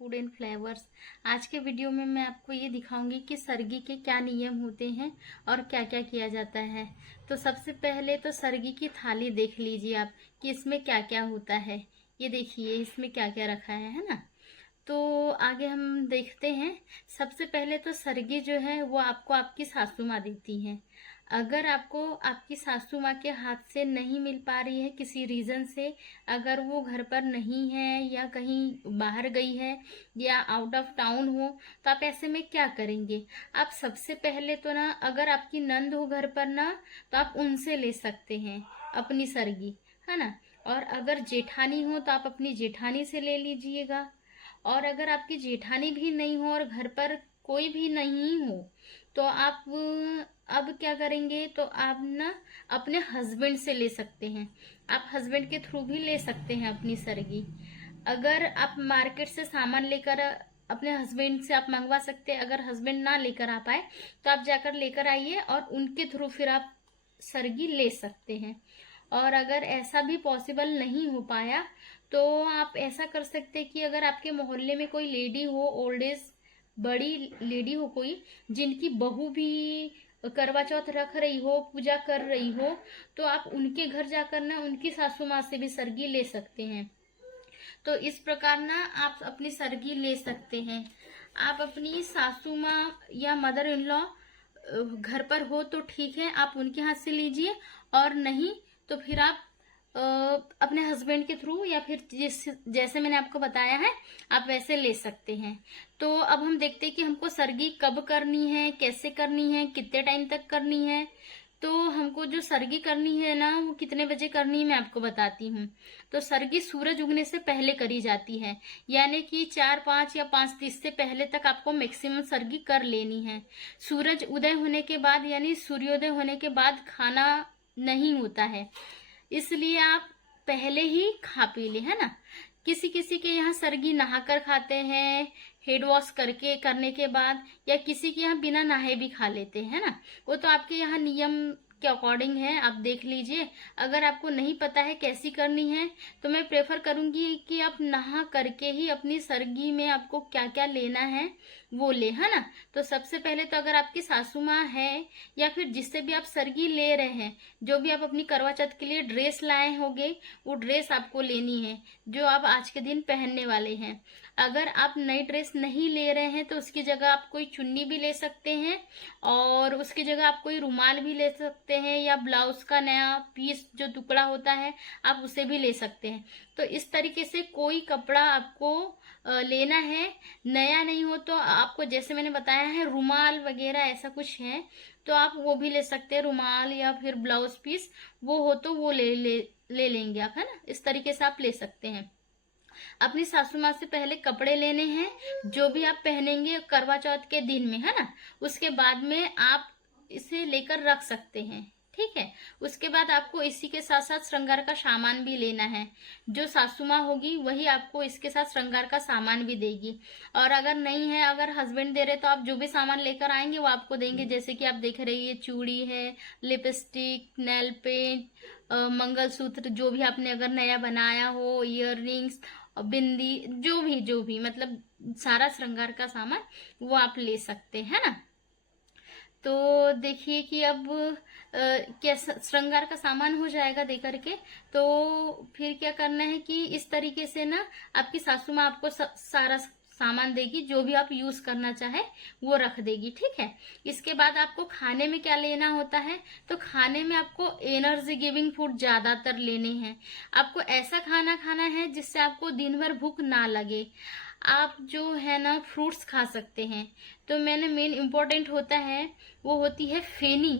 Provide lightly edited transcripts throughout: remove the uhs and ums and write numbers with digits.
Food and flavours. आज के video में मैं आपको ये दिखाऊंगी कि सरगी के क्या नियम होते हैं और क्या क्या किया जाता है। तो सबसे पहले तो सरगी की थाली देख लीजिए आप कि इसमें क्या क्या होता है। ये देखिए इसमें क्या क्या रखा है ना। तो आगे हम देखते हैं। सबसे पहले तो सरगी जो है वो आपको आपकी सासू माँ देती हैं। अगर आपको आपकी सासू माँ के हाथ से नहीं मिल पा रही है किसी रीज़न से, अगर वो घर पर नहीं है या कहीं बाहर गई है या आउट ऑफ टाउन हो, तो आप ऐसे में क्या करेंगे। आप सबसे पहले तो ना, अगर आपकी नंद हो घर पर ना, तो आप उनसे ले सकते हैं अपनी सरगी, है ना। और अगर जेठानी हो तो आप अपनी जेठानी से ले लीजिएगा। और अगर आपकी जेठानी भी नहीं हो और घर पर कोई भी नहीं हो, तो आप अब क्या करेंगे, तो आप ना अपने हस्बैंड से ले सकते हैं। आप हस्बैंड के थ्रू भी ले सकते हैं अपनी सरगी। अगर आप मार्केट से सामान लेकर अपने हस्बैंड से आप मंगवा सकते हैं। अगर हस्बैंड ना लेकर आ पाए तो आप जाकर लेकर आइए और उनके थ्रू फिर आप सरगी ले सकते हैं। और अगर ऐसा भी पॉसिबल नहीं हो पाया तो आप ऐसा कर सकते हैं कि अगर आपके मोहल्ले में कोई लेडी हो, ओल्ड एज बड़ी लेडी हो कोई, जिनकी बहू भी करवा चौथ रख रही हो, पूजा कर रही हो, तो आप उनके घर जाकर ना उनकी सासू माँ से भी सरगी ले सकते हैं। तो इस प्रकार ना आप अपनी सरगी ले सकते हैं। आप अपनी सासू माँ या मदर इन लॉ घर पर हो तो ठीक है, आप उनके हाथ से लीजिए। और नहीं तो फिर आप अपने हस्बैंड के थ्रू या फिर जैसे मैंने आपको बताया है आप वैसे ले सकते हैं। तो अब हम देखते हैं कि हमको सरगी कब करनी है, कैसे करनी है, कितने टाइम तक करनी है। तो हमको जो सरगी करनी है ना, वो कितने बजे करनी है मैं आपको बताती हूँ। तो सरगी सूरज उगने से पहले करी जाती है, यानी कि 4-5 या 5:30 से पहले तक आपको मैक्सिमम सरगी कर लेनी है। सूरज उदय होने के बाद यानी सूर्योदय होने के बाद खाना नहीं होता है, इसलिए आप पहले ही खा पी ले, है ना। किसी किसी के यहाँ सरगी नहाकर खाते हैं, हेड वॉश करने के बाद, या किसी के यहाँ बिना नहाए भी खा लेते हैं ना। वो तो आपके यहाँ नियम के अकॉर्डिंग है, आप देख लीजिए। अगर आपको नहीं पता है कैसी करनी है तो मैं प्रेफर करूंगी कि आप नहा करके ही अपनी सरगी में आपको क्या क्या लेना है वो ले, है ना। तो सबसे पहले तो अगर आपकी सासू माँ है या फिर जिससे भी आप सरगी ले रहे हैं, जो भी आप अपनी करवा चौथ के लिए ड्रेस लाए होंगे, वो ड्रेस आपको लेनी है जो आप आज के दिन पहनने वाले हैं। अगर आप नई ड्रेस नहीं ले रहे हैं तो उसकी जगह आप कोई चुन्नी भी ले सकते हैं, और उसकी जगह आप कोई रुमाल भी ले सकते हैं, या ब्लाउज का नया पीस जो टुकड़ा होता है आप उसे भी ले सकते हैं। तो इस तरीके से कोई कपड़ा आपको लेना है। नया नहीं हो तो आपको, जैसे मैंने बताया है, रुमाल वगैरह ऐसा कुछ है तो आप वो भी ले सकते हैं, रुमाल या फिर ब्लाउज पीस वो हो तो वो ले लेंगे आप, है ना। इस तरीके से आप ले सकते हैं। अपनी सासू माँ से पहले कपड़े लेने हैं जो भी आप पहनेंगे करवा चौथ के दिन में, है ना। उसके बाद में आप इसे लेकर रख सकते हैं, ठीक है। उसके बाद आपको इसी के साथ साथ श्रृंगार का सामान भी लेना है। जो सासू माँ होगी वही आपको इसके साथ श्रृंगार का सामान भी देगी। और अगर नहीं है, अगर हस्बैंड दे रहे, तो आप जो भी सामान लेकर आएंगे वो आपको देंगे। जैसे कि आप देख रहे हैं, चूड़ी है, लिपस्टिक, नेल पेंट, मंगलसूत्र जो भी आपने अगर नया बनाया हो, इयर रिंग्स, बिंदी, जो भी मतलब सारा श्रृंगार का सामान वो आप ले सकते हैं ना। तो देखिए कि अब क्या श्रृंगार का सामान हो जाएगा दे करके, तो फिर क्या करना है कि इस तरीके से ना आपकी सासू माँ आपको सारा सामान देगी, जो भी आप यूज करना चाहे वो रख देगी, ठीक है। इसके बाद आपको खाने में क्या लेना होता है, तो खाने में आपको एनर्जी गिविंग फूड ज्यादातर लेने हैं। आपको ऐसा खाना खाना है जिससे आपको दिन भर भूख ना लगे। आप जो है ना फ्रूट्स खा सकते हैं। तो मैंने मेन इम्पोर्टेंट होता है वो होती है फेनी,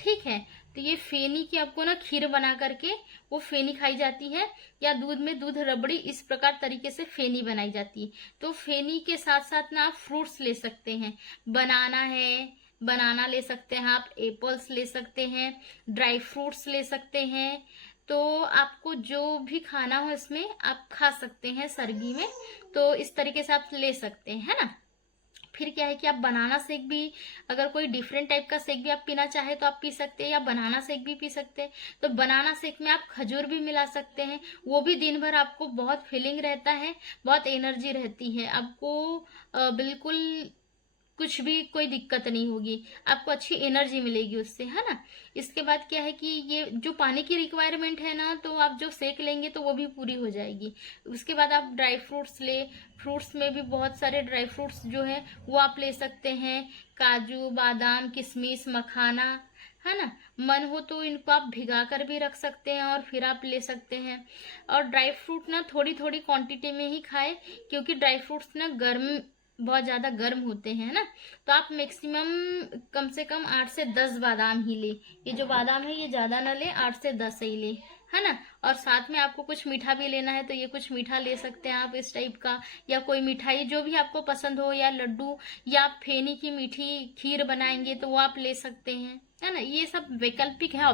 ठीक है। तो ये फेनी की आपको ना खीर बना करके वो फेनी खाई जाती है, या दूध में दूध रबड़ी, इस प्रकार तरीके से फेनी बनाई जाती है। तो फेनी के साथ साथ ना आप फ्रूट्स ले सकते हैं। बनाना है, बनाना ले सकते हैं आप, एप्पल्स ले सकते हैं, ड्राई फ्रूट्स ले सकते हैं। तो आपको जो भी खाना हो इसमें आप खा सकते हैं सरगी में। तो इस तरीके से आप ले सकते हैं, है ना। फिर क्या है कि आप बनाना शेक भी, अगर कोई डिफरेंट टाइप का शेक भी आप पीना चाहे तो आप पी सकते हैं, या बनाना शेक भी पी सकते हैं। तो बनाना शेक में आप खजूर भी मिला सकते हैं, वो भी दिन भर आपको बहुत फीलिंग रहता है, बहुत एनर्जी रहती है, आपको बिल्कुल कुछ भी कोई दिक्कत नहीं होगी, आपको अच्छी एनर्जी मिलेगी उससे, है ना। इसके बाद क्या है कि ये जो पानी की रिक्वायरमेंट है ना, तो आप जो सेक लेंगे तो वो भी पूरी हो जाएगी। उसके बाद आप ड्राई फ्रूट्स ले, फ्रूट्स में भी बहुत सारे ड्राई फ्रूट्स जो है वो आप ले सकते हैं, काजू, बादाम, किशमिश, मखाना, है ना। मन हो तो इनको आप भिगा कर भी रख सकते हैं और फिर आप ले सकते हैं। और ड्राई फ्रूट ना थोड़ी थोड़ी क्वांटिटी में ही खाएं, क्योंकि ड्राई फ्रूट्स ना बहुत ज्यादा गर्म होते हैं ना। तो आप मैक्सिमम कम से कम 8 से 10 बादाम ही ले, ये जो बादाम है ये ज्यादा ना ले, 8 से 10 ही ले, है ना। और साथ में आपको कुछ मीठा भी लेना है तो ये कुछ मीठा ले सकते हैं आप इस टाइप का, या कोई मिठाई जो भी आपको पसंद हो, या लड्डू, या आप फेनी की मीठी खीर बनाएंगे तो वो आप ले सकते हैं, है ना। ये सब वैकल्पिक है,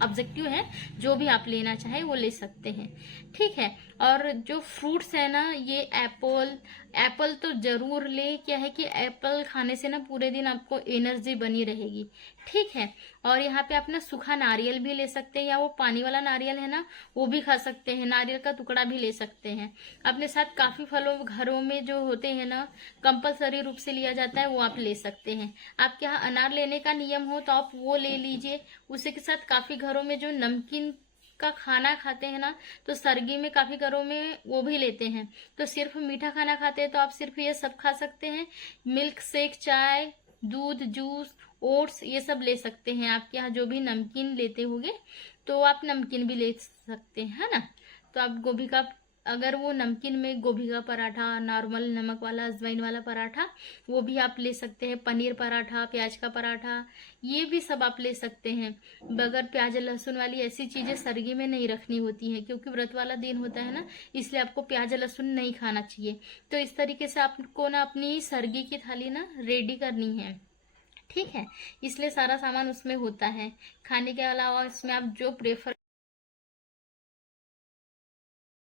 ऑब्जेक्टिव है, जो भी आप लेना चाहे वो ले सकते हैं, ठीक है। और जो फ्रूट्स है ना, ये एप्पल तो जरूर ले। क्या है कि एप्पल खाने से ना पूरे दिन आपको एनर्जी बनी रहेगी, ठीक है। और यहाँ पे आप ना सूखा नारियल भी ले सकते हैं, या वो पानी वाला नारियल है ना वो भी खा सकते हैं, नारियल का टुकड़ा भी ले सकते हैं। अपने साथ काफी फलों घरों में जो होते हैं ना, कंपलसरी रूप से लिया जाता है, वो आप ले सकते हैं। आपके यहाँ अनार लेने का नियम हो तो आप वो ले लीजिए। उसी के साथ काफी घरों में जो नमकीन का खाना खाते हैं ना, तो सर्दी में काफी घरों में वो भी लेते हैं। तो सिर्फ मीठा खाना खाते हैं तो आप सिर्फ ये सब खा सकते हैं, मिल्क शेक, चाय, दूध, जूस, ओट्स, ये सब ले सकते हैं। आपके यहाँ जो भी नमकीन लेते होंगे तो आप नमकीन भी ले सकते हैं, है ना। तो आप गोभी का, अगर वो नमकीन में गोभी का पराठा, नॉर्मल नमक वाला, अजवाइन वाला पराठा, वो भी आप ले सकते हैं। पनीर पराठा, प्याज का पराठा, ये भी सब आप ले सकते हैं। बगैर प्याज लहसुन वाली ऐसी चीजें सर्गी में नहीं रखनी होती हैं, क्योंकि व्रत वाला दिन होता है ना, इसलिए आपको प्याज लहसुन नहीं खाना चाहिए। तो इस तरीके से आपको ना अपनी सर्गी की थाली ना रेडी करनी है, ठीक है। इसलिए सारा सामान उसमें होता है। खाने के अलावा इसमें आप जो प्रेफर